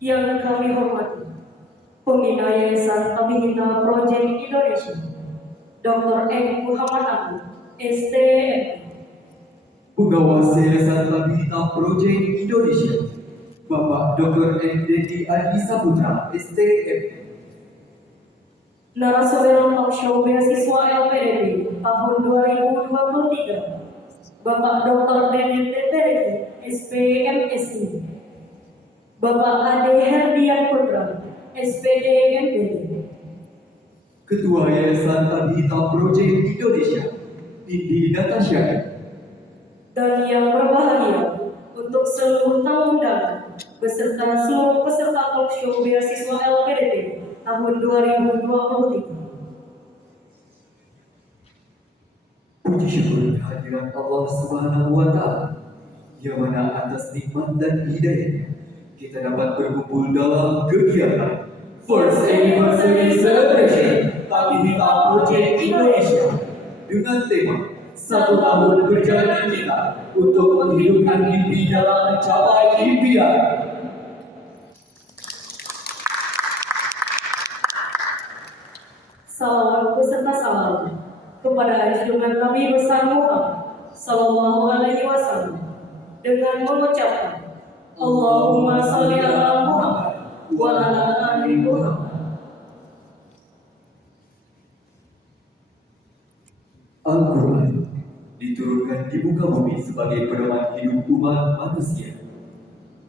Yang kami hormati, Pembina Yayasan Abhidhamma Project Indonesia, Dr. M. Muhammad Abu, STM. Pengawas Yayasan Abhidhamma Project Indonesia, Bapak Dr. M. Dedi Adi Saputra, STM. Narasumber talk show beasiswa LPDP tahun 2023, Bapak Dr. Dendi Tetereki, SPMSI. Bapak Ade Herdian Putra, SPD MPD. Ketua Yayasan Abhidhamma Project Indonesia, Indi Natasha. Dan yang berbahagia untuk seluruh tamu undangan beserta seluruh peserta talk show beasiswa LPDP tahun 2023. Puji syukur kehadiran Allah Subhanahu wa Ta'ala, yang mana atas nikmat dan hidayahnya kita dapat berkumpul dalam kegiatan First Anniversary Celebration Abhidhamma Project Indonesia dengan tema 1 tahun perjalanan kita untuk menghidupkan mimpi dalam mencapai impian. Salawat beserta salam kepada junjungan Nabi besar Muhammad Sallallahu Alaihi Wasallam dengan mengucapkan Allahumma sholli ala Muhammad wa ala ali Muhammad. Al-Quran diturunkan di muka bumi sebagai pedoman hidup umat manusia.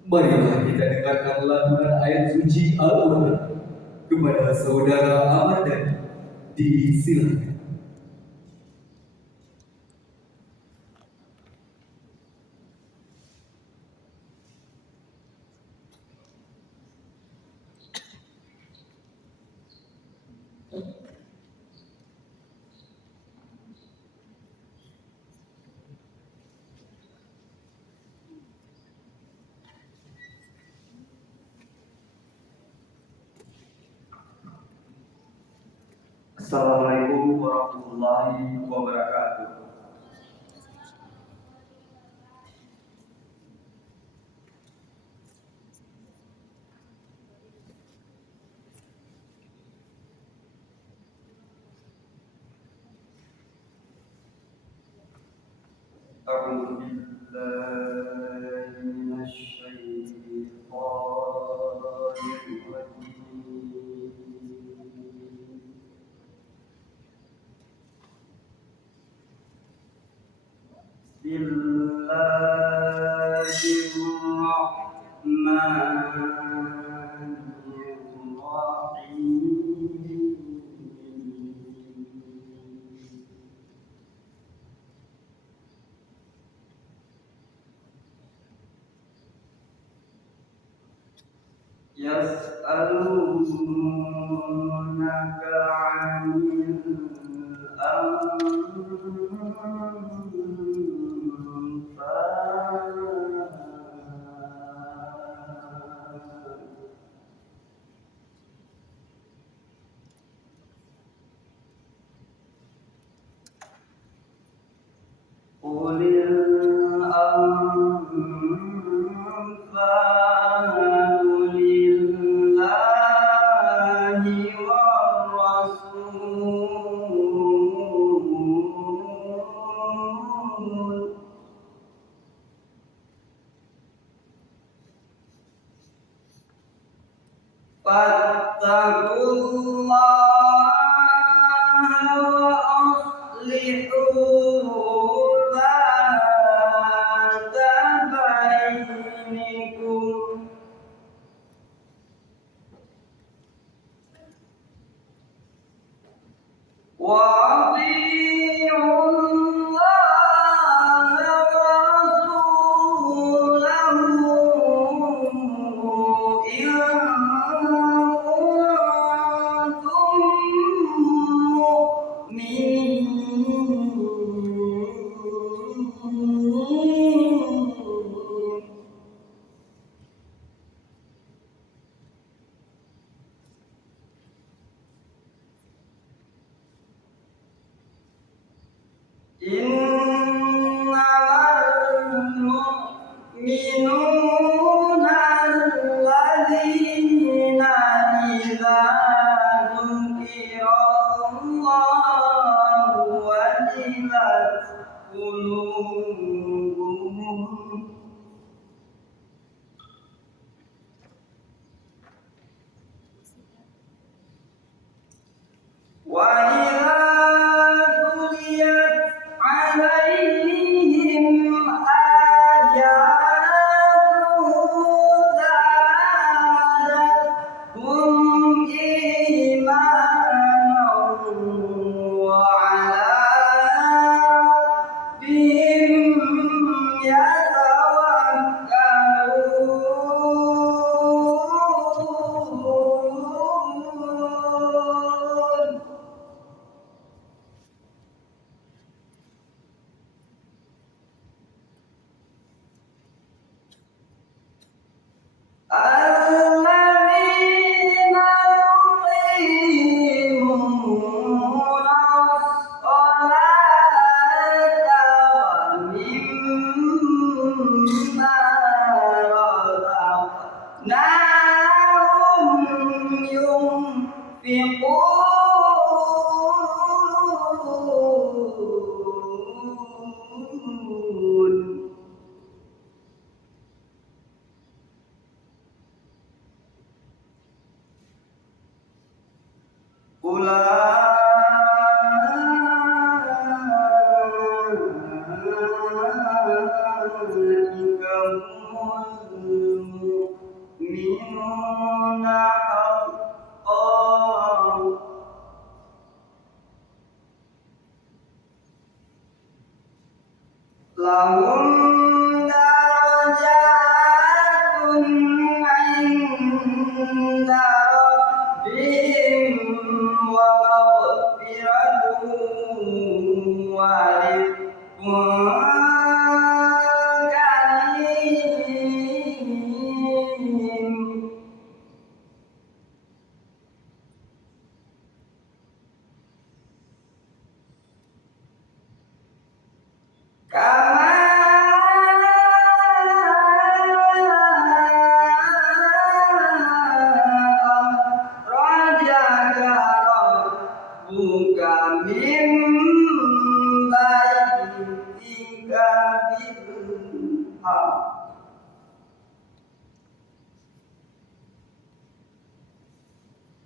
Marilah kita dengarkan lantunan ayat suci Al-Quran kepada saudara Ahmad Dhani. Disilakan. Assalamualaikum warahmatullahi wabarakatuh. A'udzu billahi minasy syaithanir rajim. Yas'alunaka 'anil anfal. Qulil anfalu lillahi war rasul. Fattaqullaha wa aslihu dzata bainikum. Wa atii'ullaha wa rasulahu in kuntum mu'minin. Innamal mu'minuna alladzina Ulaika humul mu'minuna haqqan. Lahum darajatun 'inda rabbihim wa maghfiratun wa rizqun karim. Kama akhrajaka rabbuka min baitika bil haqq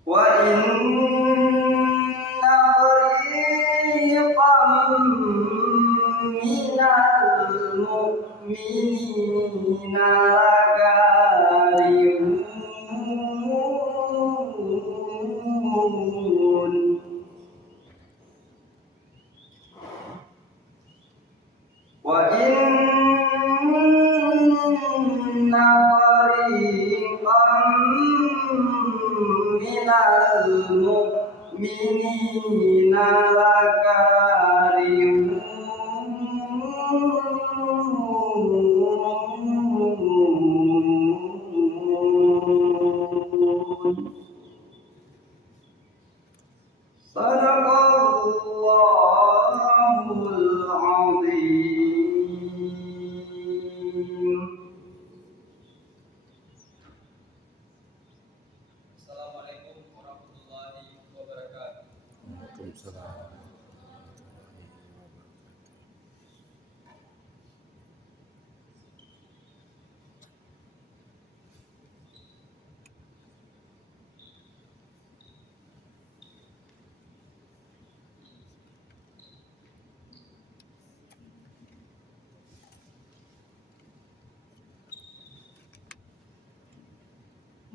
wa inna fariqan minal mu'minina lakarihun. Wa inna fariqan minal mu'minina lakarihun. Sadaqallahul azim. Assalamualaikum warahmatullahi wabarakatuh. Waalaikumsalam.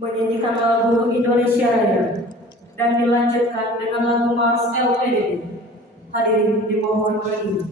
Menyanyikan lagu Indonesia Raya dan dilanjutkan dengan lagu Mars LPDP. Hadirin dimohon berdiri.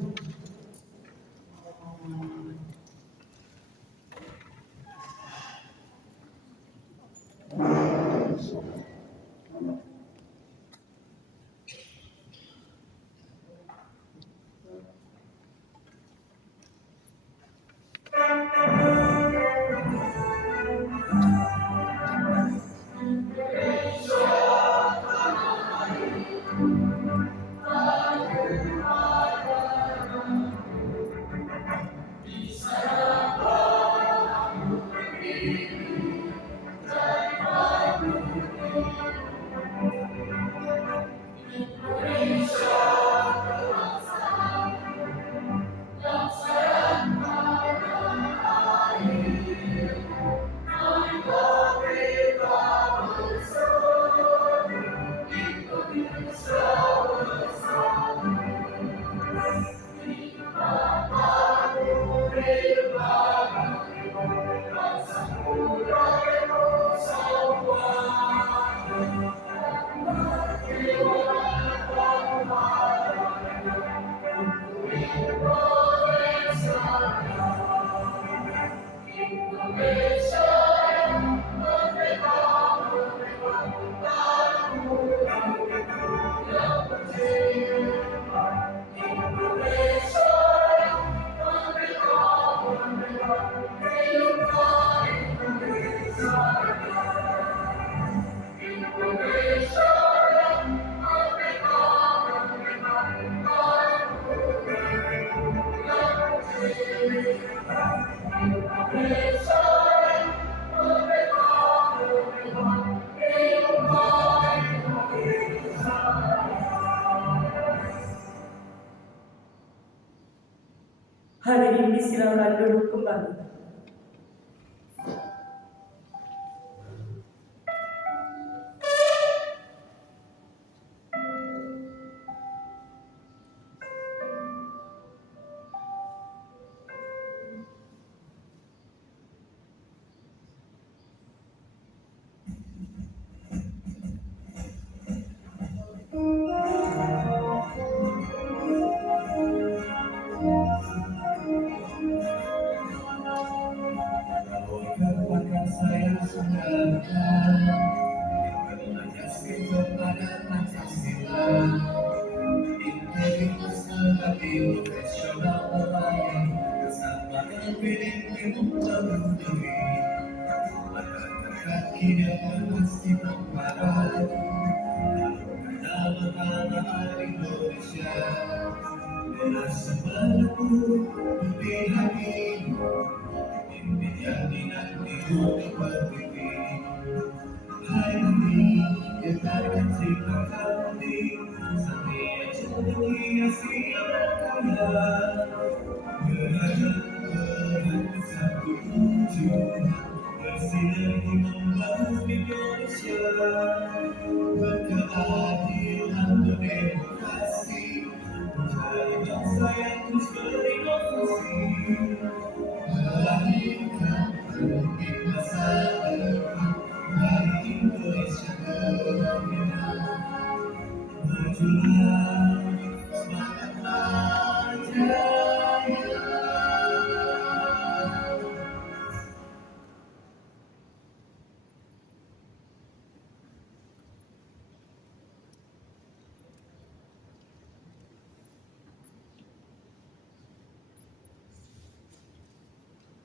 Hadirin disilakan duduk kembali.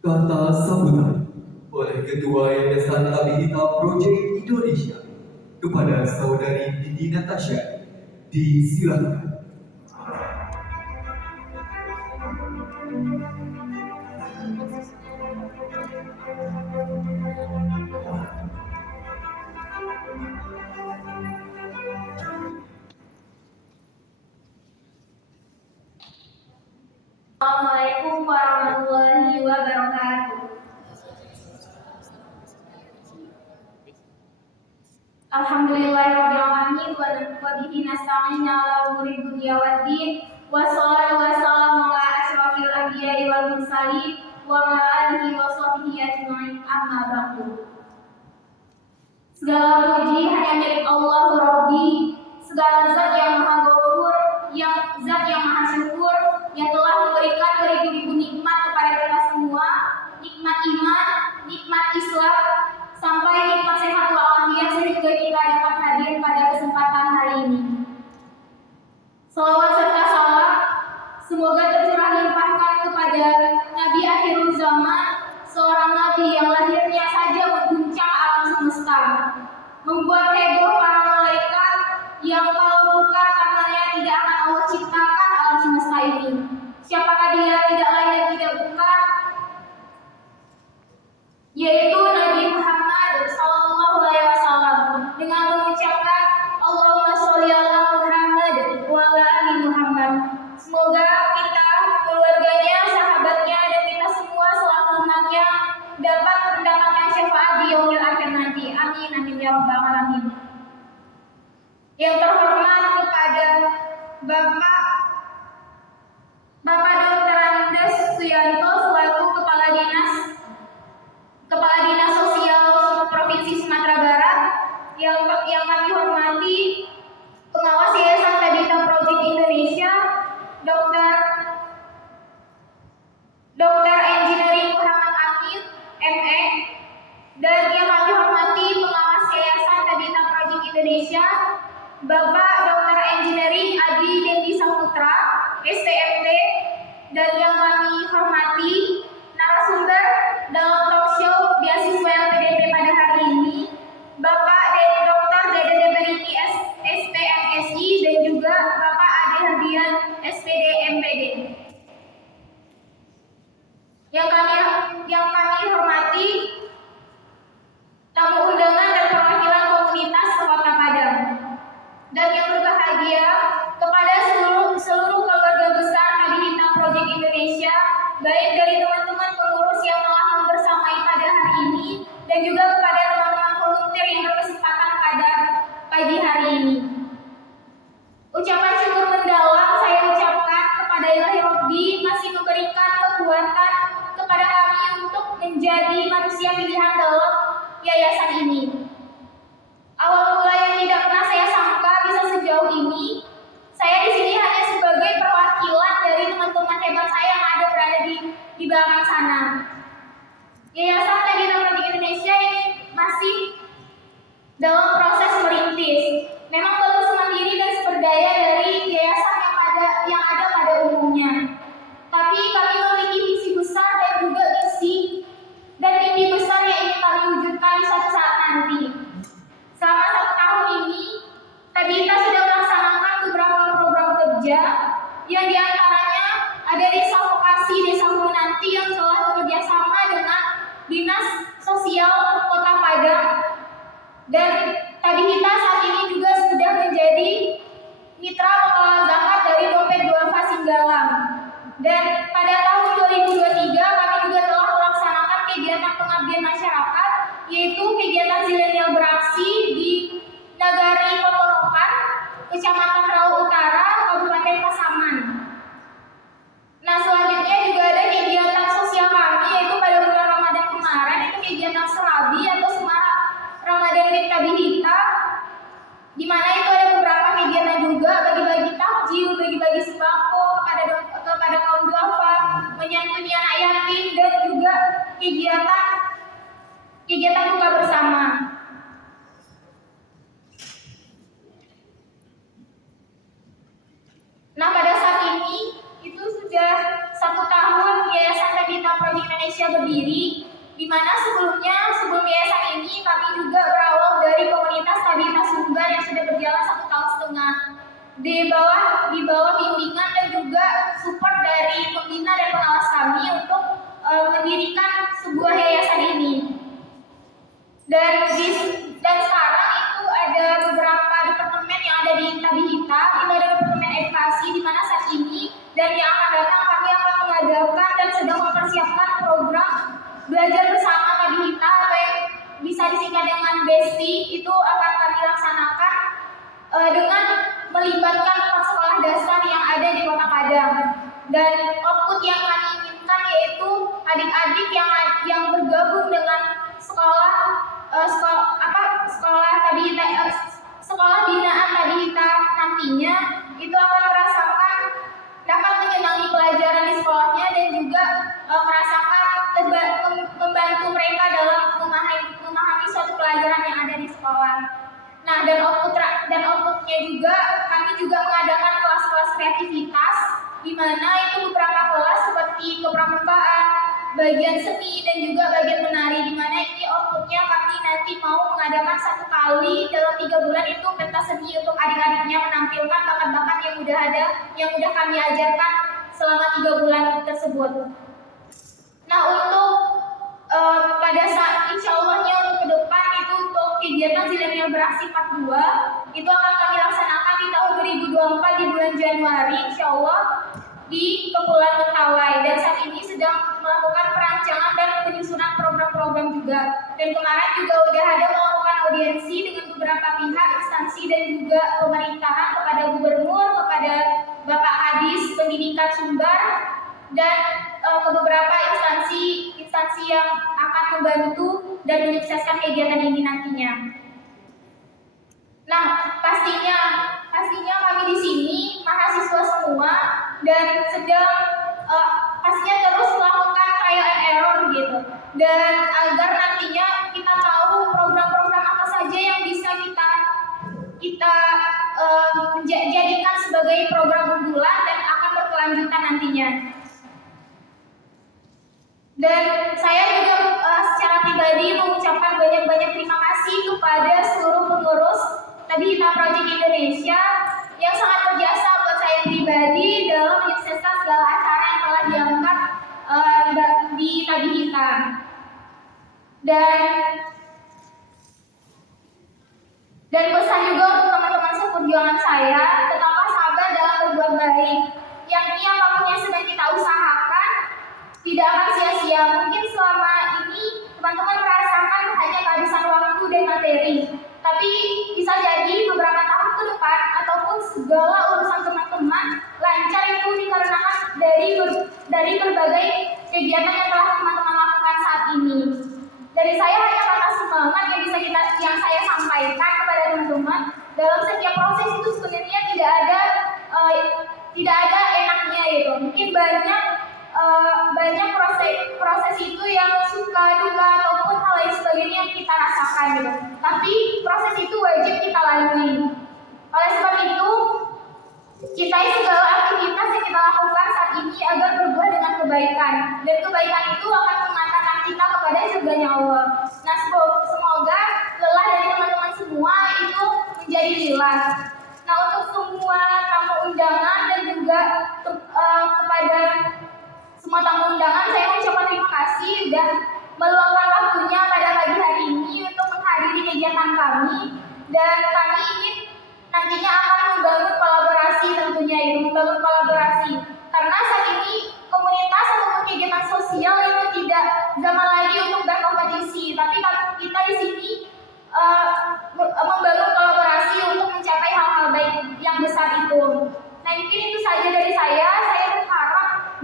Kata sambutan oleh Ketua Yayasan Tabita Project Indonesia kepada Saudari Didi Natasha. Disilakan. Assalamualaikum warahmatullahi wabarakatuh. Alhamdulillahirabbil alamin wa bihi nasta'in ala umuri dunya waddin wassalatu wassalamu ala asyrofil anbiya'i wal mursalin wa ala alihi wa sahbihi ajma'in amma ba'du. Segala puji hanya milik Allah Rabbi, segala zat yang maha ghafur, yang zat yang maha syukur, yang telah memberikan beribu-ribu nikmat kepada kita semua, nikmat iman, nikmat Islam, sampai nikmat sehat walafiat sehingga kita dapat hadir pada kesempatan hari ini. Salawat serta salam semoga tercurah limpahkan kepada Nabi akhirul zaman, seorang nabi yang lahirnya saja mengguncang alam semesta, membuat heboh para malaikat yang kalau bukan karenanya tidak akan Allah ciptakan alam semesta ini. Siapakah dia? Tidak lain dan tidak bukan, yaitu Nabi Muhammad SAW, dengan mengucapkan Allahumma sholli ala Muhammad wa ala ali Muhammad. Semoga kita, keluarganya, sahabatnya, dan kita semua selaku umatnya dapat mendapatkan syafaat di yaumil akhir nanti. Amin amin ya rabbal alamin. Yang terhormat kepada Bapak Dr. Andes Suyanto selaku Kepala Dinas Sosial Provinsi Sumatera Barat, yang kami hormati Pengawas Yayasan Tabita Project Indonesia, Dr. Engineering Muhammad Amin, ME, dan yang kami hormati Pengawas Yayasan Tabita Project Indonesia, Bapak Dr. Engineering Adi Dendi Saputra, STMT, dan yang kami hormati narasumber dalam talk show beasiswa LPDP pada hari ini, Bapak Dr. Dede Deberiki SPMSI, dan juga Bapak Ade Hardian SPD MPD. Yang kami hormati tamu undangan dan perwakilan komunitas Kota Padang. Dan yang berbahagia kepada seluruh keluarga besar Tabita Project Indonesia, baik dari teman-teman pengurus yang telah membersamai pada hari ini dan juga kepada teman-teman volunteer yang berkesempatan pada pagi hari ini. Ucapan syukur mendalam saya ucapkan kepada Ilahi Rabbi masih memberikan kekuatan kepada kami untuk menjadi manusia pilihan dalam yayasan ini. Awal mula yang tidak pernah saya sangka bisa sejauh ini. Saya di sini hanya sebagai perwakilan dari teman-teman hebat saya yang berada di belakang sana. Yayasan Tabita Project Indonesia ini Sosial Kota Padang. Dan Tabihita saat ini juga sudah menjadi mitra pengelola zakat dari Dompet Duafa Singgalang. Dan pada tahun 2023 kami juga telah melaksanakan kegiatan pengabdian masyarakat, yaitu kegiatan zilenial beraksi di Nagari Potorokan, Kecamatan Rawa Utara, Kabupaten Pasaman. Nah, selanjutnya juga ada kegiatan sosial kami, yaitu pada bulan Ramadan kemarin itu kegiatan serabi atau semarak Ramadan with Tabihita, di mana itu ada beberapa kegiatan juga, bagi-bagi takjil, bagi-bagi sembako kepada kaum duafa, menyantuni anak yatim, dan juga kegiatan buka bersama. Nah, pada saat ini itu sudah 1 tahun Yayasan Tabihita Project Indonesia berdiri, di mana sebelum yayasan ini kami juga berawal dari komunitas Tabihita Sumbar yang sudah berjalan 1,5 tahun di bawah bimbingan dan juga support dari pembina dan pengawas kami untuk mendirikan sebuah yayasan ini. Dan sekarang itu ada beberapa departemen yang ada di Tabihita. Itu ada departemen edukasi, di mana saat ini dan yang akan datang kami akan mengadakan dan sedang mempersiapkan program belajar bersama Tabihita atau yang bisa disingkat dengan BESTI. Itu akan kami laksanakan dengan melibatkan 4 sekolah dasar yang ada di Kota Padang. Dan output yang kami inginkan yaitu adik-adik yang bergabung dengan sekolah binaan Tabihita nantinya itu akan dapat menyenangi pelajaran di sekolahnya dan juga membantu mereka dalam memahami suatu pelajaran yang ada di sekolah. Nah, dan outputnya juga kami juga mengadakan kelas-kelas kreativitas, di mana itu beberapa kelas seperti kepramukaan, bagian seni, dan juga bagian menari, di mana ini outputnya kami nanti mau mengadakan 1 kali dalam 3 bulan itu pentas seni untuk adik-adiknya menampilkan bakat-bakat yang udah ada, yang udah kami ajarkan selama 3 bulan tersebut. Nah, untuk pada saat insya Allahnya untuk ke depan itu untuk kegiatan zilenial beraksi part 2 itu akan kami laksanakan di tahun 2024 di bulan Januari insya Allah di Kepulauan Mentawai, dan saat ini sedang melakukan perancangan dan penyusunan program-program juga. Dan kemarin juga udah ada melakukan audiensi dengan beberapa pihak, instansi dan juga pemerintahan, kepada gubernur, kepada Bapak Kadis Pendidikan Sumbar, dan ke beberapa instansi yang akan membantu dan menyukseskan kegiatan ini nantinya. Nah, pastinya kami di sini mahasiswa semua dan sedang pastinya terus melakukan trial and error gitu. Dan agar nantinya kita tahu program-program apa saja yang bisa kita jadikan sebagai program unggulan dan akan berkelanjutan nantinya. Dan saya juga secara pribadi mengucapkan banyak-banyak terima kasih kepada seluruh pengurus Tabihita Project Indonesia yang sangat berjasa buat saya pribadi dalam menyukseskan segala acara yang telah diangkat di Tabihita. Dan pesan juga untuk teman-teman seperjuangan saya, tetaplah sabar dalam berbuat baik. Yang ini apapun yang sedang kita usahakan tidak akan sia-sia. Mungkin selama ini teman-teman merasakan hanya kehabisan waktu dan materi, tapi bisa jadi beberapa tahun ke depan ataupun segala urusan teman-teman lancar itu dikarenakan dari berbagai kegiatan yang telah teman-teman lakukan saat ini. Dari saya hanya kata semangat yang saya sampaikan kepada teman-teman. Dalam setiap proses itu sebenarnya tidak ada enaknya gitu. Mungkin banyak proses itu yang suka duka ataupun hal lain sebagainya yang kita rasakan gitu. Tapi proses itu wajib kita lalui. Oleh sebab itu, cintai segala aktivitas yang kita lakukan saat ini agar berbuah dengan kebaikan, dan kebaikan itu akan mengantarkan kita kepada surganya Allah. Nah, semoga lelah dari teman-teman semua itu menjadi lillah. Nah, untuk semua tamu undangan dan juga kepada semua tamu undangan, saya mengucapkan terima kasih sudah meluangkan waktunya pada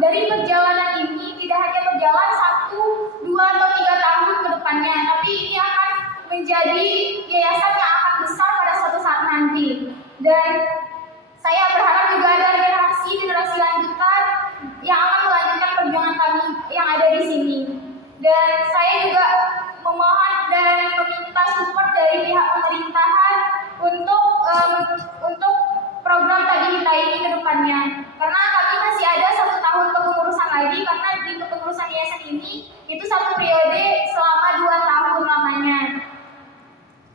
dari perjalanan ini tidak hanya berjalan 1, 2, atau 3 tahun ke depannya, tapi ini akan menjadi yayasan yang akan besar pada suatu saat nanti. Dan saya berharap juga ada generasi lanjutan yang akan melanjutkan perjuangan kami yang ada di sini. Dan saya juga memohon dan meminta support dari pihak pemerintahan untuk program Tadi Hita ini ke depannya. Karena kami masih ada 1 tahun kepengurusan lagi, karena di kepengurusan yayasan ini itu 1 periode selama 2 tahun lamanya.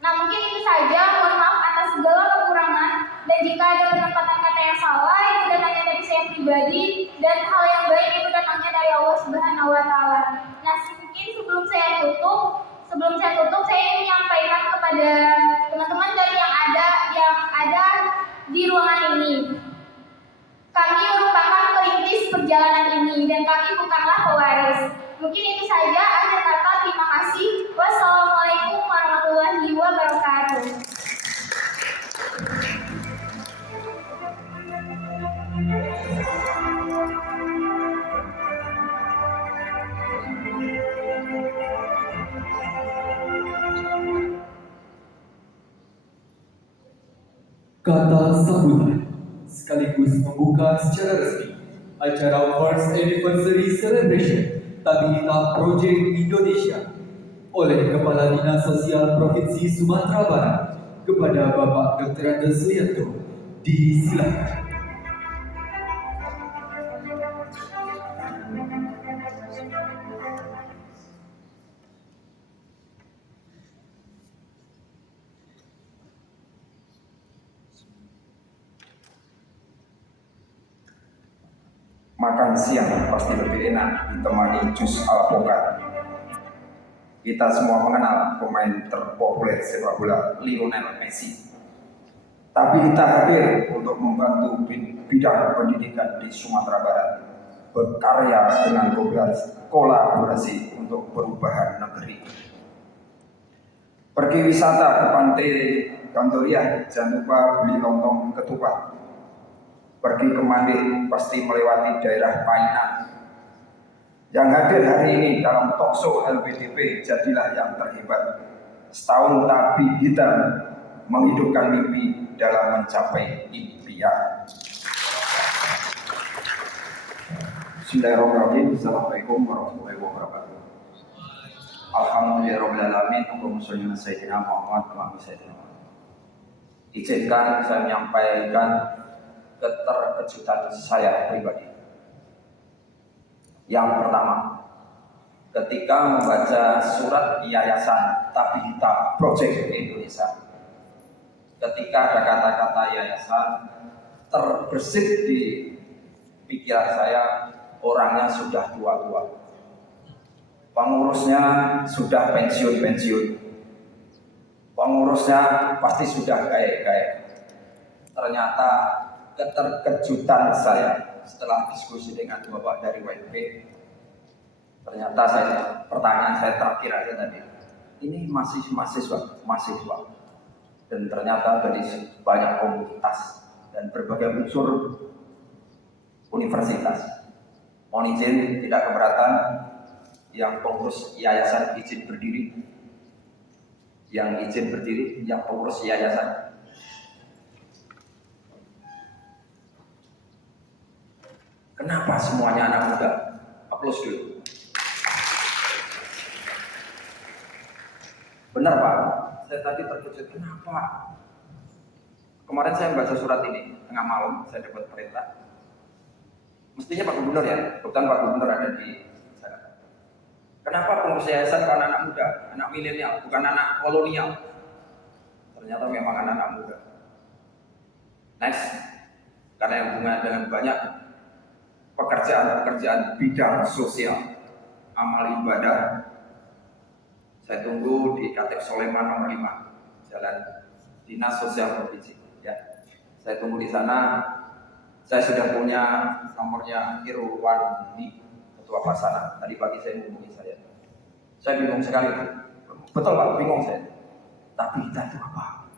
Nah, mungkin itu saja. Mohon maaf atas segala kekurangan, dan jika ada penempatan kata yang salah itu datangnya dari saya pribadi, dan hal yang baik itu datangnya dari Allah Subhanahu wa taala. Nah, mungkin sebelum saya tutup saya ingin menyampaikan kepada teman-teman dan yang ada di ruangan ini. Kami merupakan perintis perjalanan ini dan kami bukanlah pewaris. Mungkin itu saja. Akhir kata, terima kasih. Wassalamualaikum warahmatullahi wabarakatuh. Kata sambutan sekaligus membuka secara resmi acara First Anniversary Celebration Tadi Hita Project Indonesia oleh Kepala Dinas Sosial Provinsi Sumatera Barat kepada Bapak Dr. Andes Suyanto. Disilakan. Makan siang pasti lebih enak ditemani jus alpukat. Kita semua mengenal pemain terpopuler sepak bola Lionel Messi. Tapi kita hadir untuk membantu bidang pendidikan di Sumatera Barat, berkarya dengan kolaborasi untuk perubahan negeri. Pergi wisata ke pantai Gantoria, jangan lupa beli lontong ketupat. Pergi ke Mande, pasti melewati daerah Painan. Yang hadir hari ini dalam talkshow LPDP, jadilah yang terhebat. Setahun Tadi Hita menghidupkan mimpi dalam mencapai impian. Bismillahirrahmanirrahim. Assalamualaikum warahmatullahi wabarakatuh. Alhamdulillahirrahmanirrahim. Allahumma sholli ala sayyidina Muhammad wa ala sayyidina Muhammad. Izinkan saya menyampaikan keterkejutan saya pribadi. Yang pertama, ketika membaca surat Yayasan Tadi Hita Project Indonesia, ketika ada kata-kata yayasan, terbersit di pikiran saya, orangnya sudah tua-tua, pengurusnya sudah pensiun-pensiun, pengurusnya pasti sudah kaya-kaya. Ternyata keterkejutan saya setelah diskusi dengan Bapak dari WP, ternyata pertanyaan saya terakhir aja tadi, ini masih mahasiswa, dan ternyata dari banyak komunitas dan berbagai unsur universitas. Mohon izin tidak keberatan yang pengurus yayasan izin berdiri, yang pengurus yayasan. Kenapa semuanya anak muda? Aplaus dulu. Benar Pak, saya tadi terkejut. Kenapa? Kemarin saya membaca surat ini tengah malam, saya dapat perintah. Mestinya Pak Gubernur ya, kebetulan Pak Gubernur ada di sana. Kenapa pengurus yayasan bukan anak muda, anak milenial, bukan anak kolonial? Ternyata memang anak muda. Next, karena yang hubungan dengan banyak pekerjaan bidang sosial, amal ibadah. Saya tunggu di Katip Soleman nomor 5, Jalan Dinas Sosial Provinsi. Ya, saya tunggu di sana. Saya sudah punya nomornya Irwandi, Ketua Pelaksana. Tadi pagi saya menghubungi saya. Saya bingung sekali. Betul Pak, bingung saya. Tapi kita itu apa?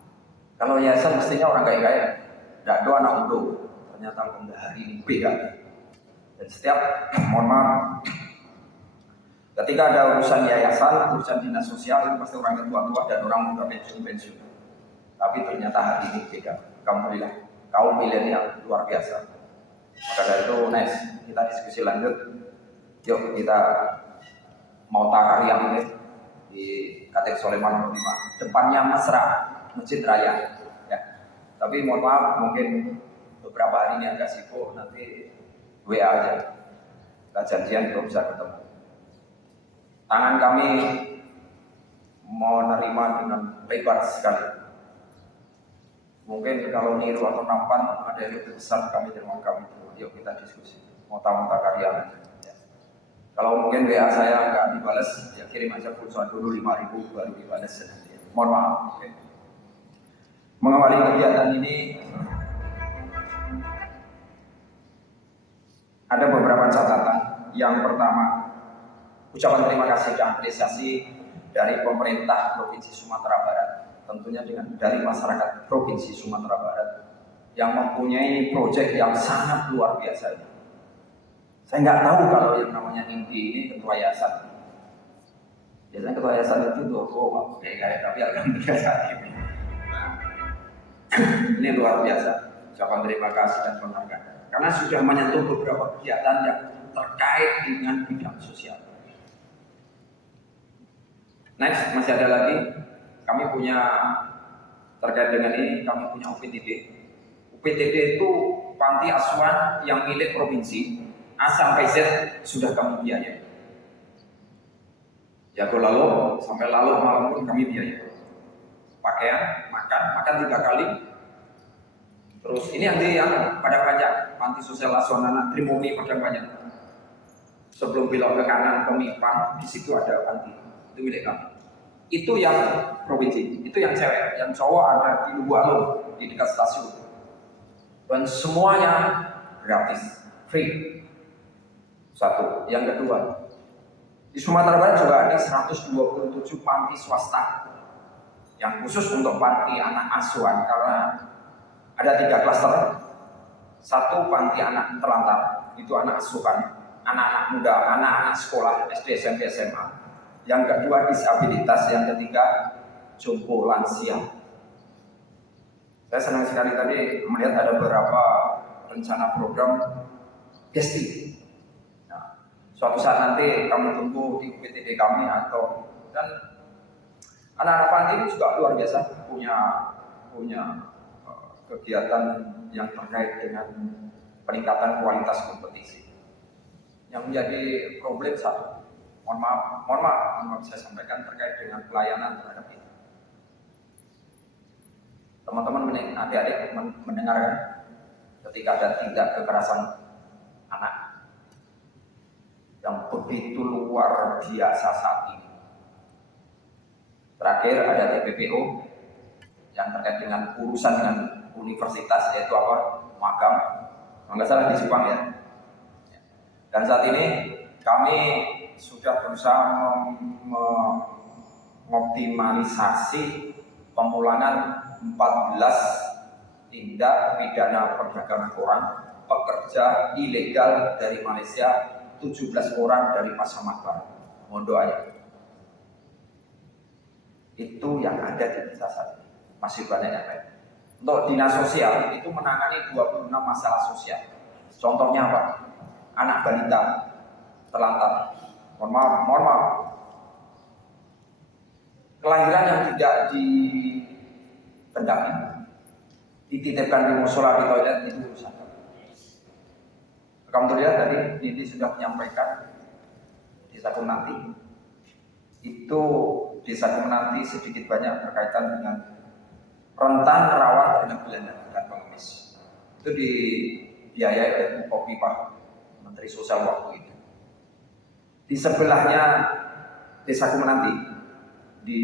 Kalau yayasan mestinya orang kaya-kaya. Tidak ada anak muda. Ternyata hari ini PKI. Dan setiap, mohon maaf, ketika ada urusan yayasan, urusan dinas sosial, itu pasti orang tua-tua dan orang muda pensiun. Tapi ternyata hari ini beda. Alhamdulillah, kaum milenial luar biasa. Maka dari itu, next, kita diskusi lanjut. Yuk kita mau takarya ini di Katek Soleman 5. Depannya mesra, Masjid Raya. Ya. Tapi mohon maaf, mungkin beberapa hari ini agak sibuk, nanti WA aja. Kita janjian kalau bisa ketemu. Tangan kami mau nerima dengan lebar sekali. Mungkin kalau niru atau nampan ada yang lebih besar kami di ruang kami. Yuk kita diskusi. Mau tahu karya. Ya. Kalau mungkin WA saya nggak dibalas, ya kirim aja pulsa dulu 5.000 baru dibalas. Mohon maaf. Okay. Mengawali kegiatan ini ada beberapa catatan. Yang pertama, ucapan terima kasih dan apresiasi dari pemerintah Provinsi Sumatera Barat, tentunya dari masyarakat Provinsi Sumatera Barat yang mempunyai proyek yang sangat luar biasa. Saya nggak tahu kalau yang namanya Indi ini ketua yayasan. Biasanya ketua yayasan itu kayak tapi alhamdulillah saat ini. Ini luar biasa. Ucapan terima kasih dan penghargaan karena sudah menyentuh beberapa kegiatan yang terkait dengan bidang sosial. Next, masih ada lagi. Kami punya terkait dengan ini, kami punya UPTD. UPTD itu panti asuhan yang milik provinsi A sampai Z sudah kami biayai. Jago lalu sampai lalu malam pun kami biayai. Pakaian, makan 3 kali. Terus ini yang pada banyak panti sosial asuhan anak Trimoni pada banyak. Sebelum belok ke kanan Pemipang, di situ ada panti. Itu milik kami. Itu yang provinsi, itu yang cewek, yang cowok ada di Lubu Alun, di dekat stasiun. Dan semuanya gratis, free. Satu. Yang kedua, di Sumatera Barat juga ada 127 panti swasta yang khusus untuk panti anak asuhan karena ada 3 klaster. Satu panti anak terlantar, itu anak asuhan, anak-anak muda, anak-anak sekolah SD, SMP, SMA. Yang kedua disabilitas, yang ketiga jompo lansia. Saya senang sekali tadi melihat ada beberapa rencana program gesti. Nah, suatu saat nanti kami tunggu di UPTD kami atau dan anak-anak panti ini juga luar biasa punya kegiatan yang terkait dengan peningkatan kualitas kompetisi. Yang menjadi problem satu. Mohon maaf saya sampaikan terkait dengan pelayanan terhadap ini. Teman-teman adik-adik mendengarkan ketika ada tindak kekerasan anak yang begitu luar biasa saat ini. Terakhir ada TPPO yang terkait dengan urusan dengan universitas, yaitu magang, nggak salah di Jepang ya. Dan saat ini kami sudah berusaha mengoptimalisasi pemulangan 14 tindak pidana perdagangan orang, pekerja ilegal dari Malaysia, 17 orang dari Pasaman Barat. Mohon doanya. Itu yang ada di desa saat ini. Masih banyak yang lain. Untuk dinas sosial itu menangani 26 masalah sosial. Contohnya apa? Anak balita terlantar. Mohon maaf. Kelahiran yang tidak ditendaki, dititipkan di musola, di toilet, itu urusan. Alhamdulillah tadi Didi sudah menyampaikan desa Kumenanti. Itu desa Kumenanti sedikit banyak berkaitan dengan rentan rawan terhadap gelandang dan pengemis. Itu dibiayai oleh Bu Kopipah, Menteri Sosial waktu itu. Di sebelahnya desa Kumenanti, di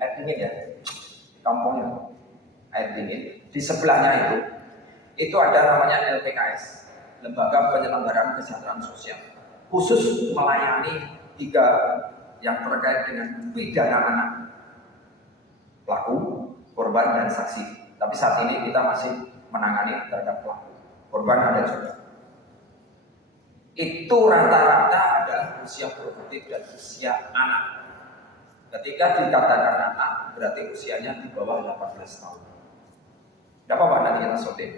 air dingin ya, di kampungnya air dingin. Di sebelahnya itu ada namanya LPKS, Lembaga Penyelenggaraan Kesejahteraan Sosial, khusus melayani 3 yang terkait dengan pidana anak, pelaku, korban dan saksi. Tapi saat ini kita masih menangani terhadap pelaku, korban ada juga. itu rata-rata adalah usia produktif dan usia anak. Ketika dikatakan anak, berarti usianya di bawah 18 tahun. Tidak apa-apa nanti kita sortir.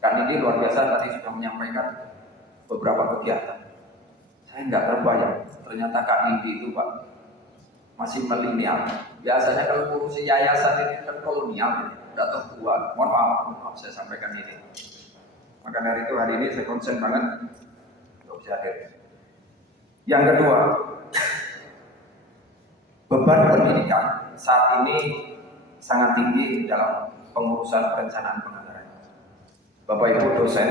Kan ini luar biasa, tadi sudah menyampaikan beberapa kegiatan. Saya nggak terbayang, ternyata Kak Nindi itu Pak masih milenial. Biasanya kalau ngurusi yayasan ini kan kolonial, udah tua. Mohon maaf saya sampaikan ini. Maka dari itu hari ini saya konsen banget untuk bisa hadir. Yang kedua, beban pendidikan saat ini sangat tinggi dalam pengurusan perencanaan penganggaran. Bapak Ibu dosen,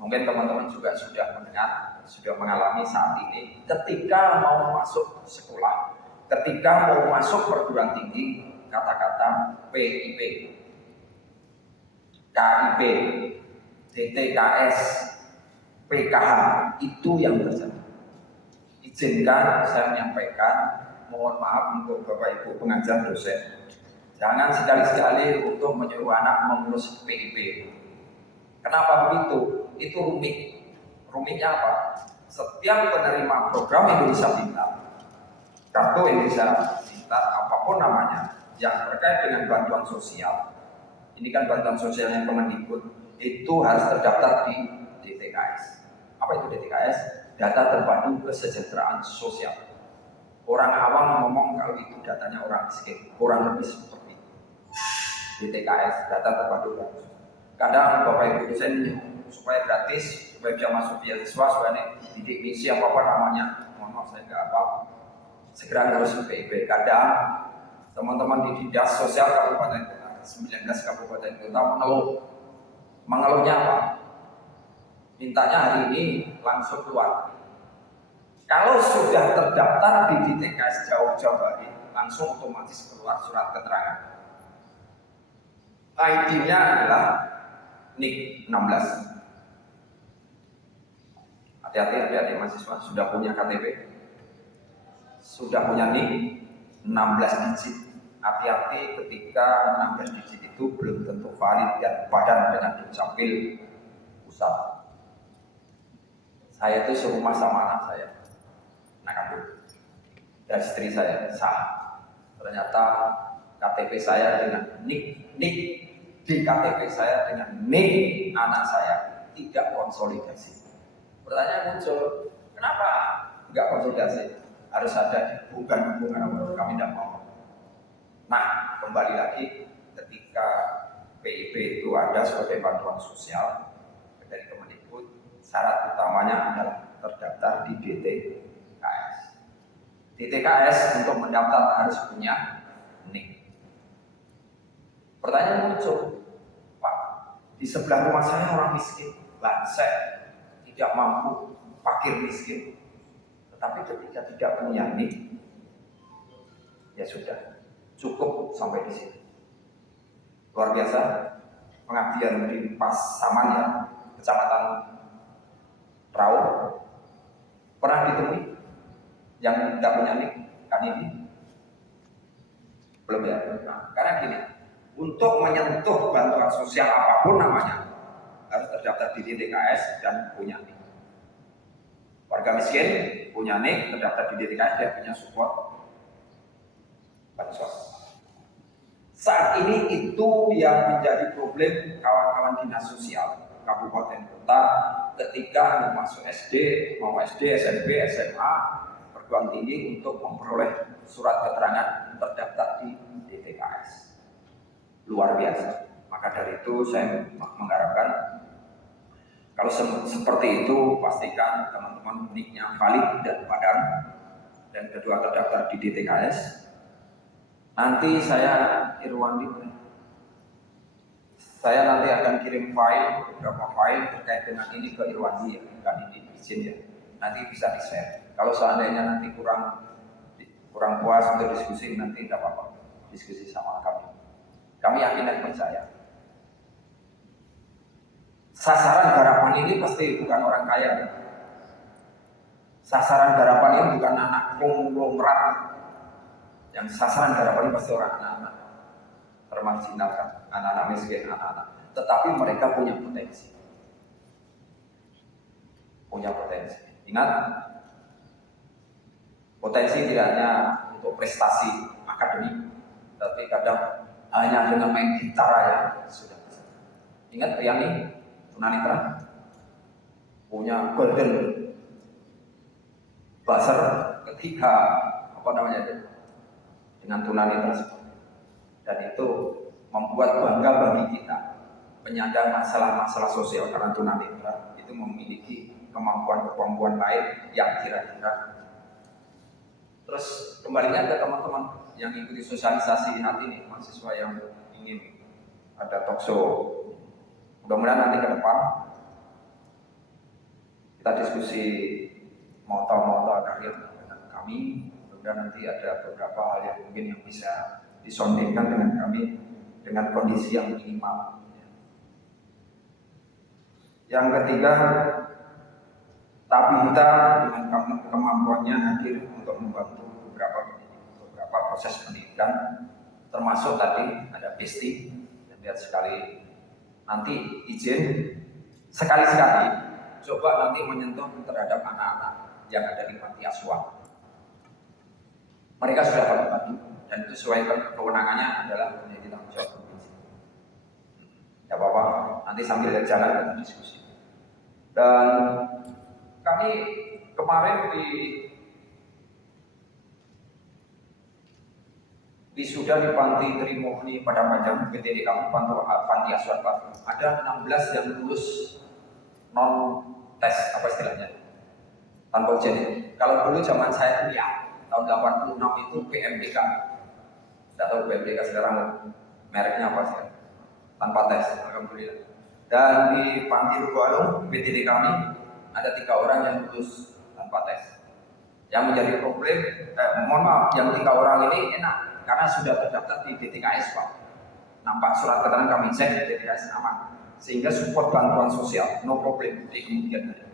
mungkin teman-teman juga sudah mendengar, sudah mengalami saat ini ketika mau masuk sekolah, ketika mau masuk perguruan tinggi, kata-kata PIP, KIP, DTKS, PKH, itu yang terjadi. Izinkan saya menyampaikan, mohon maaf untuk Bapak Ibu pengajar dosen, jangan sekali-sekali untuk menyuruh anak mengurus PIP. Kenapa begitu? Itu rumit. Rumitnya apa? Setiap penerima program Indonesia Pintar, kartu Indonesia Pintar, apapun namanya, yang terkait dengan bantuan sosial, ini kan bantuan sosialnya Kemendikbud, itu harus terdaftar di DTKS. Apa itu DTKS? Data terpadu kesejahteraan sosial. Orang awam ngomong kalau itu datanya orang miskin, kurang lebih seperti itu. DTKS, data terpadu. Kadang Bapak Ibu dosen supaya gratis, supaya bisa masuk beasiswa, supaya didik misi apa namanya. Mohon maaf saya nggak apa. Segera harus PIP. Kadang teman-teman di dinas sosial Kabupaten Kota, 19 Kabupaten Kota mengeluhnya apa? Mintanya hari ini langsung keluar. Kalau sudah terdaftar di DTKS jauh-jauh hari, langsung otomatis keluar surat keterangan. ID-nya adalah NIK 16. Hati-hati adik-adik mahasiswa, sudah punya KTP, sudah punya NIK 16 digit. Hati-hati ketika 16 digit itu belum tentu valid dan padan dengan dukcapil pusat. Saya itu serumah sama anak saya, anak kandung, dan istri saya sah. Ternyata KTP saya dengan NIK di KTP saya dengan NIK anak saya tidak konsolidasi. Pertanyaan muncul, kenapa nggak konsolidasi? Harus ada hubungan kami tidak mau. Nah, kembali lagi ketika PIP itu ada sebagai bantuan sosial dari Kemendikbud, syarat utamanya adalah terdaftar di DTKS. DTKS untuk mendaftar harus punya NIK. Pertanyaan muncul, Pak, di sebelah rumah saya orang miskin, lansek, tidak mampu, fakir miskin. Tetapi ketika tidak punya NIK, ya sudah. Cukup sampai di sini. Luar biasa pengabdian di Pasaman ya, Kecamatan Rau. Pernah ditemui yang tidak punya NIK kan ini? Belum ya? Nah, karena gini, untuk menyentuh bantuan sosial apapun namanya harus terdaftar di DTKS dan punya NIK. Warga miskin punya NIK, terdaftar di DTKS, dia punya support bansos. Saat ini itu yang menjadi problem kawan-kawan dinas sosial Kabupaten Kota ketika mau masuk SD, SMP, SMA, perguruan tinggi untuk memperoleh surat keterangan terdaftar di DTKS. Luar biasa. Maka dari itu saya mengharapkan kalau seperti itu pastikan teman-teman NIK-nya valid dan padan, dan kedua terdaftar di DTKS. Nanti saya Irwandi, saya nanti akan kirim beberapa file terkait dengan ini ke Irwandi ya, kan ini izin ya. Nanti bisa di-share. Kalau seandainya nanti kurang puas untuk diskusi, nanti tidak apa-apa, diskusi sama kami. Kami yakin dan percaya. Sasaran garapan ini pasti bukan orang kaya. Sasaran garapan ini bukan anak konglomerat. Yang sasaran garapan ini pasti orang anak-anak termarginalkan, anak-anak miskin, anak-anak. Tetapi mereka punya potensi. punya potensi. Ingat, potensi tidak hanya untuk prestasi akademik, tapi kadang hanya dengan main gitar ya sudah bisa. Ingat Riani tunanetra punya golden buzzer ketika dengan tunanetra, dan itu membuat bangga bagi kita penyandang masalah-masalah sosial, karena tunanetra itu memiliki kemampuan lain yang kira-kira. Terus kembalinya ke teman-teman yang ikuti sosialisasi hari ini, mahasiswa yang ingin ada talk show, mudah-mudahan nanti ke depan kita diskusi moto-moto karir dengan kami. Mudah-mudahan nanti ada beberapa hal yang mungkin yang bisa disondingkan dengan kami dengan kondisi yang minimal. Yang ketiga, Tabita dengan kemampuannya hadir untuk membantu beberapa proses pendidikan, termasuk tadi ada Besti, dan lihat sekali nanti izin sekali-sekali coba nanti menyentuh terhadap anak-anak yang ada di panti asuhan. Mereka sudah dapat bantu dan itu sesuai kewenangannya adalah menjadi tanggung jawab provinsi. Ya apa-apa, nanti sambil jalan kita diskusi. Dan kami kemarin di wisuda di Panti Trimurni pada Panjang PTD kami, Panti Asuhan Pak, ada 16 yang lulus non tes apa istilahnya tanpa ujian. Kalau dulu zaman saya kuliah tahun 86 itu PMDK, tidak tahu PMDK sekarang mereknya apa sih, tanpa tes, alhamdulillah. Dan di Panti Lugualung PTD kami ada 3 orang yang lulus tanpa tes. Yang menjadi problem, mohon maaf, yang 3 orang ini enak karena sudah terdaftar di DTKS Pak. Nampak surat keterangan kami cek di DTKS aman, sehingga support bantuan sosial no problem di kemudian hari.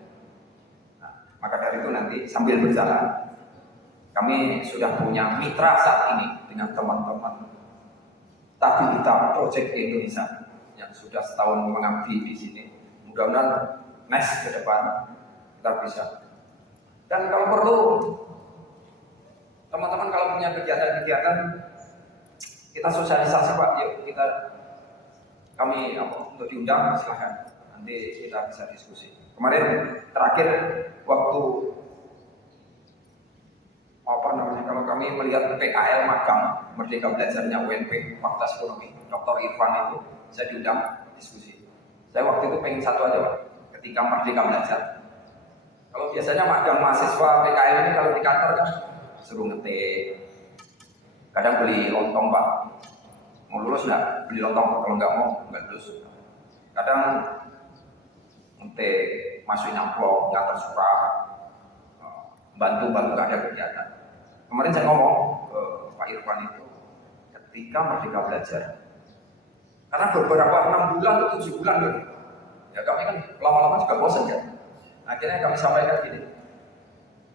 Nah, maka dari itu nanti sambil berjalan, kami sudah punya mitra saat ini dengan teman-teman Tabita Project Indonesia yang sudah setahun mengabdi di sini. Mudah-mudahan next ke depan kita bisa. Dan kalau perlu, teman-teman kalau punya kegiatan-kegiatan, kita sosialisasi Pak, yuk kami untuk diundang silahkan, nanti kita bisa diskusi. Kemarin terakhir waktu kalau kami melihat PKL magang Merdeka Belajarnya UNP Fakultas Ekonomi, Dr. Irfan itu saya diundang diskusi. Saya waktu itu pengen satu aja Pak, ketika Merdeka Belajar. Kalau biasanya magang mahasiswa PKL ini kalau di kantor kan suruh ngetik, kadang beli lontong Pak, mau lulus nggak beli lontong, kalau nggak mau nggak lulus. Kadang ngetik, masukin amplop, ngantar surat, bantu nggak ada kegiatan. Kemarin saya ngomong ke Pak Irfan itu ketika Merdeka Belajar, karena beberapa 6 bulan atau 7 bulan gitu, ya kami kan lama-lama juga bosan kan. Akhirnya kami sampaikan gini,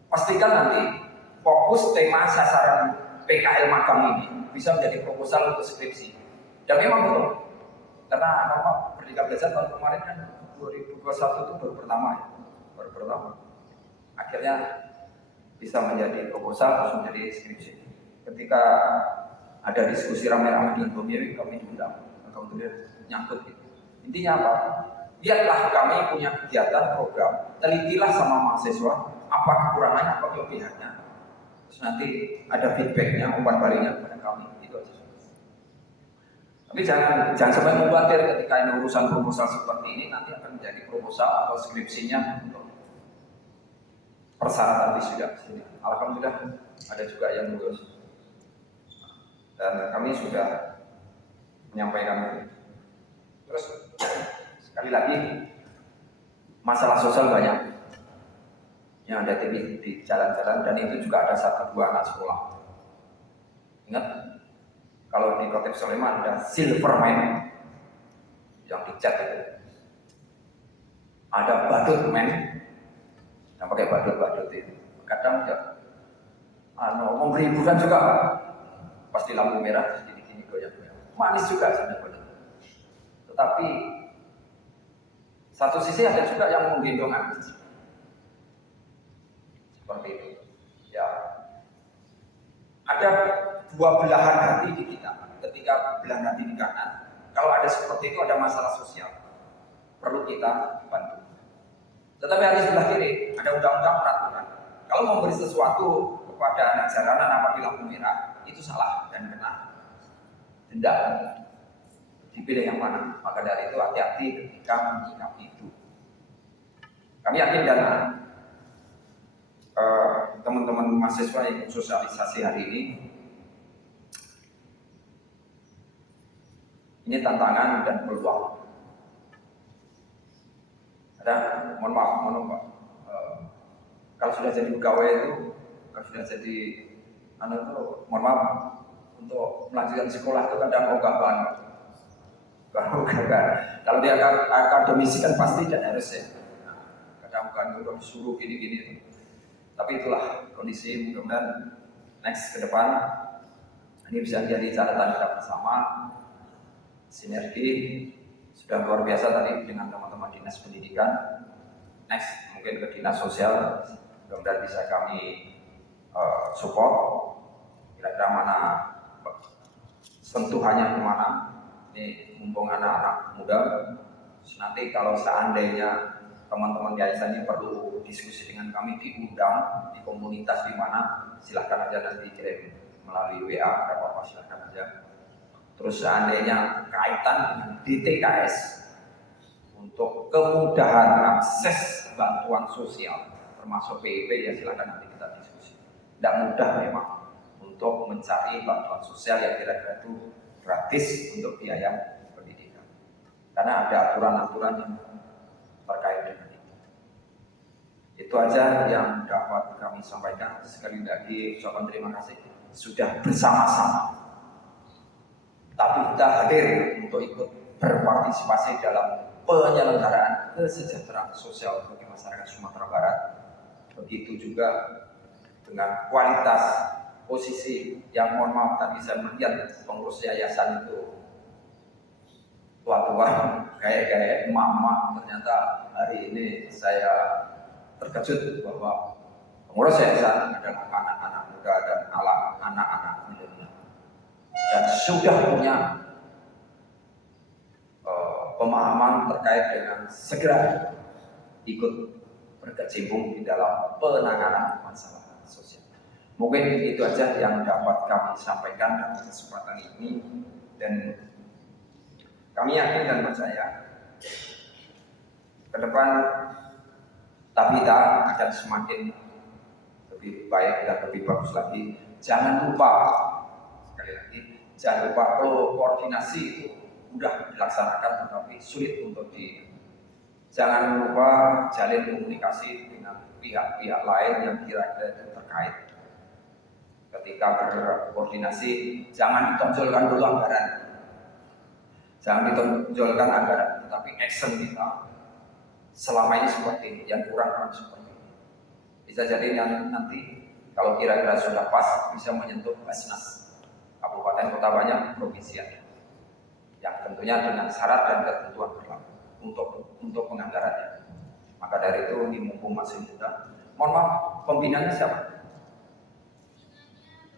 pastikan nanti fokus tema sasaran PKL magang ini bisa menjadi proposal untuk skripsi. Dan memang betul, karena Merdeka Belajar tahun kemarin kan 2021 itu baru pertama. Akhirnya bisa menjadi proposal terus menjadi skripsi. Ketika ada diskusi rame-rame dengan Bumi, kami diundang, alhamdulillah nyangkut gitu. Intinya apa? Lihatlah kami punya kegiatan program, telitilah sama mahasiswa apa kekurangannya, apa kelebihannya. Terus nanti ada feedbacknya, umpan baliknya kepada kami, itu aja. Tapi jangan sampai khawatir ketika ini urusan proposal seperti ini nanti akan menjadi proposal atau skripsinya untuk persyaratan wisuda sini. Alhamdulillah ada juga yang lulus. Dan kami sudah menyampaikan itu. Terus sekali lagi masalah sosial banyak yang ada di jalan-jalan, dan itu juga ada 1-2 anak sekolah. Ingat, kalau di Kotip Soleman ada Silverman yang dicat itu, ada Badutman yang pakai badut itu. Kadang ya, memberi hiburan juga, pasti lampu merah gini goyang-goyang. Manis juga sebenarnya. Tetapi satu sisi ada juga yang menggendong anjing. Seperti itu. Ya, ada dua belahan hati di kita. Ketika belahan hati di kanan, kalau ada seperti itu ada masalah sosial, perlu kita bantu. Tetapi ada sebelah kiri, ada undang-undang peraturan. Kalau memberi sesuatu kepada anak jalanan apabila lampu merah, itu salah dan kena denda. Dipilih yang mana? Maka dari itu hati-hati ketika menyikapi itu. Kami yakin dan teman-teman mahasiswa yang sosialisasi hari ini tantangan dan peluang. Ada, mohon maaf, kalau sudah jadi pegawai itu, kalau sudah jadi mohon maaf, untuk melanjutkan sekolah itu kadang ogah-ogahan. Kalau dia akademisi kan pasti dan harus ya. Kadang kan udah disuruh gini-gini. Tapi itulah kondisi, mudah-mudahan next ke depan ini bisa menjadi catatan kita bersama. Sinergi sudah luar biasa tadi dengan teman-teman dinas pendidikan. Next mungkin ke dinas sosial, mudah-mudahan bisa kami support. Kira-kira mana sentuhannya kemana? Ini mumpung anak-anak muda. Nanti kalau seandainya teman-teman yayasan ini perlu diskusi dengan kami, diundang di komunitas di mana, silahkan aja nanti kirim melalui WA, tidak apa-apa, silahkan aja. Terus seandainya kaitan dengan DTKS untuk kemudahan akses bantuan sosial termasuk PIP, ya silahkan nanti kita diskusi. Tidak mudah memang untuk mencari bantuan sosial yang kira-kira itu gratis untuk biaya pendidikan, karena ada aturan-aturan yang terkait dengan itu. Itu aja yang dapat kami sampaikan. Sekali lagi ucapan terima kasih sudah bersama-sama. Tapi kita hadir untuk ikut berpartisipasi dalam penyelenggaraan kesejahteraan sosial bagi masyarakat Sumatera Barat. Begitu juga dengan kualitas posisi yang mohon maaf tadi saya melihat pengurus yayasan itu tua-tua kayak mama, ternyata hari ini saya terkejut bahwa pengurus yayasan adalah anak-anak muda dan anak-anak milenial dan sudah punya pemahaman terkait dengan segera ikut berkecimpung di dalam penanganan masalah sosial. Mungkin itu aja yang dapat kami sampaikan dalam kesempatan ini, dan kami yakin dan percaya ke depan Tabita akan semakin lebih baik dan lebih bagus lagi. Jangan lupa, sekali lagi, jangan lupa koordinasi itu mudah dilaksanakan tetapi sulit untuk jangan lupa jalin komunikasi dengan pihak-pihak lain yang kira-kira itu terkait. Ketika berkoordinasi, jangan ditonjolkan dulu anggaran. Jangan ditonjolkan anggaran, tetapi action kita selama ini seperti ini, yang kurang seperti ini. Bisa jadi nanti kalau kira-kira sudah pas, bisa menyentuh Basnas, kabupaten kota banyak, provinsi ada. Yang tentunya dengan syarat dan ketentuan berlaku untuk penganggarannya. Maka dari itu, di mumpung masih muda, mohon maaf, pembinanya siapa?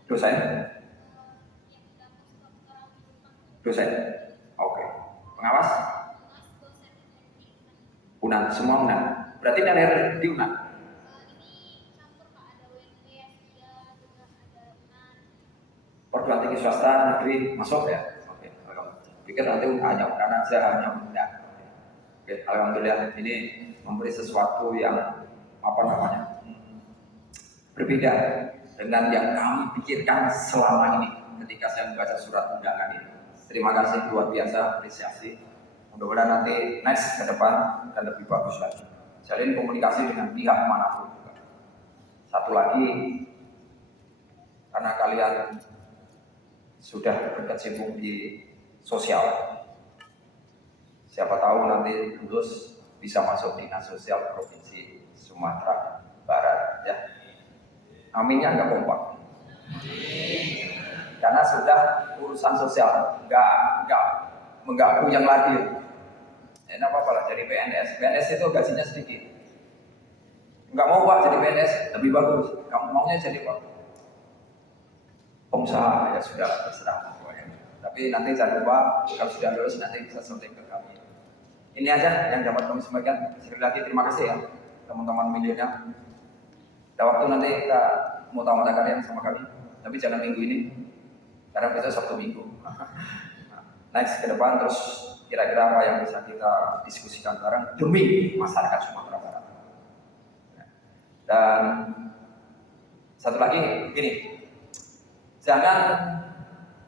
Dosen? Dosen? Oke. Pengawas? UNAN, semua UNAN. Berarti dari di UNAN? Perguruan tinggi swasta, negeri, masuk ya? Oke. Pikir nanti hanya UNAN aja, hanya UNAN. Oke. Alhamdulillah ini memberi sesuatu yang berbeda dengan yang kami pikirkan selama ini ketika saya membaca surat undangan ini. Terima kasih luar biasa, apresiasi. Mudah-mudahan nanti next ke depan akan lebih bagus lagi. Jalin komunikasi dengan pihak manapun juga. Satu lagi, karena kalian sudah berkecimpung di sosial, siapa tahu nanti lulus bisa masuk dinas sosial Provinsi Sumatera Barat ya. Aminnya nggak kompak. Karena sudah urusan sosial, nggak puyeng lagi. Enak apa-apa lah dari PNS. PNS itu gajinya sedikit. Nggak mau Pak jadi PNS, lebih bagus. Kamu maunya jadi Pak pengusaha, ya sudah terserah. Tapi nanti jangan lupa kalau sudah lulus nanti bisa shooting ke kami. Ini aja yang dapat kami sampaikan. Sekali lagi terima kasih ya teman-teman milenial. Ada waktu nanti kita mau tamat kalian sama kami, tapi jangan minggu ini karena kita Sabtu Minggu. Next ke depan terus kira-kira apa yang bisa kita diskusikan bareng demi masyarakat Sumatera Barat. Dan satu lagi gini, jangan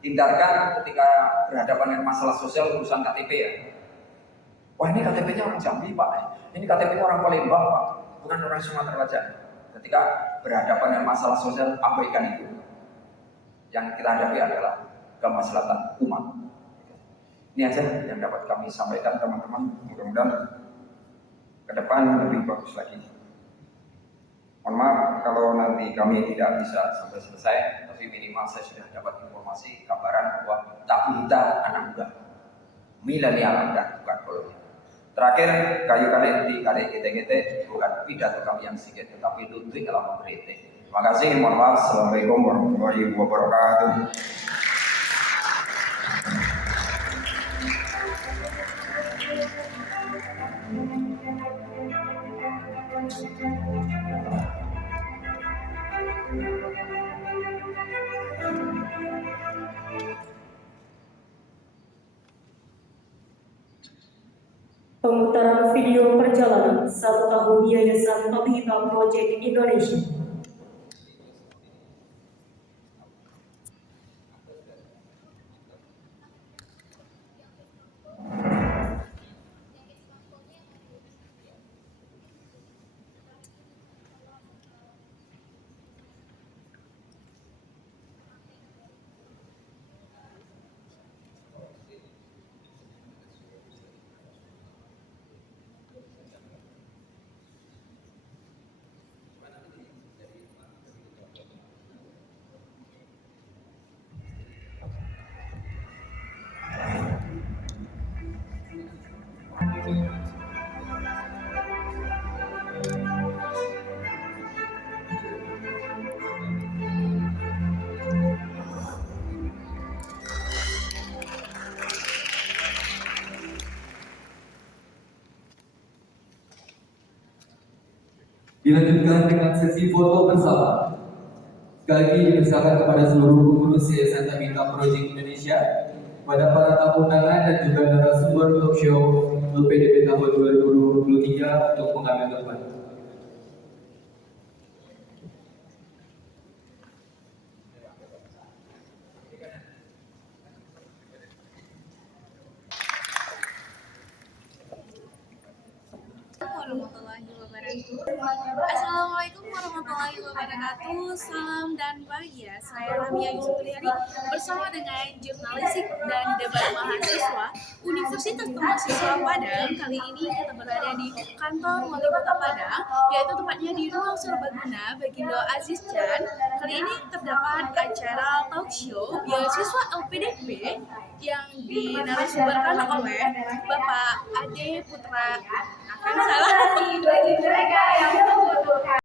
hindarkan ketika berhadapan dengan masalah sosial urusan KTP ya. Wah ini KTP-nya orang Jambi Pak, ini KTP-nya orang Palembang Pak, bukan orang Sumatera saja. Ketika berhadapan dengan masalah sosial, abaikan itu. Yang kita hadapi adalah kemaslahatan umat. Ini aja yang dapat kami sampaikan teman-teman. Mudah-mudahan ke depan lebih bagus lagi. Mohon maaf kalau nanti kami tidak bisa sampai selesai, tapi minimal saya sudah dapat informasi, gambaran bahwa tapi kita anak muda, milenial dan bukan kolonial. Terakhir, kayu kalian di karya kita bukan pidato kami yang sedikit, tetapi Ludwig dalam memberite. Terima kasih, mohon maaf. Assalamualaikum warahmatullahi wabarakatuh. Pemutaran video perjalanan 1 tahun Yayasan Tabita Project Indonesia. Dilanjutkan dengan sesi foto bersama. Sekali lagi dipersilakan kepada seluruh pengurus Yayasan Tabita Project Indonesia, kepada para tamu undangan dan juga narasumber talk show LPDP tahun 2023 untuk mengambil tempat. Assalamualaikum warahmatullahi wabarakatuh. Salam dan bahagia. Saya Lamia Yusufriari bersama dengan jurnalistik dan debat mahasiswa Universitas Mahasiswa Padang. Kali ini kita berada di kantor Wali Kota Padang, yaitu tepatnya di Ruang Serbaguna Bagindo Aziz Jan. Kali ini terdapat acara talk show beasiswa LPDP yang dinarasumberkan oleh Bapak Ade Putra. Akan salah bagi mereka yang membutuhkan.